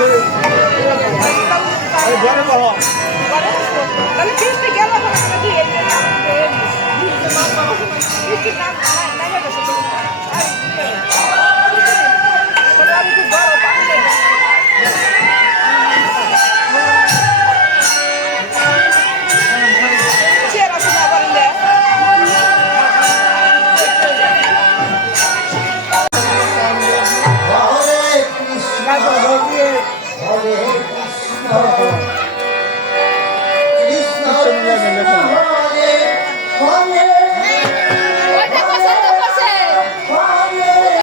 哎，不要那么了。 감사합니다.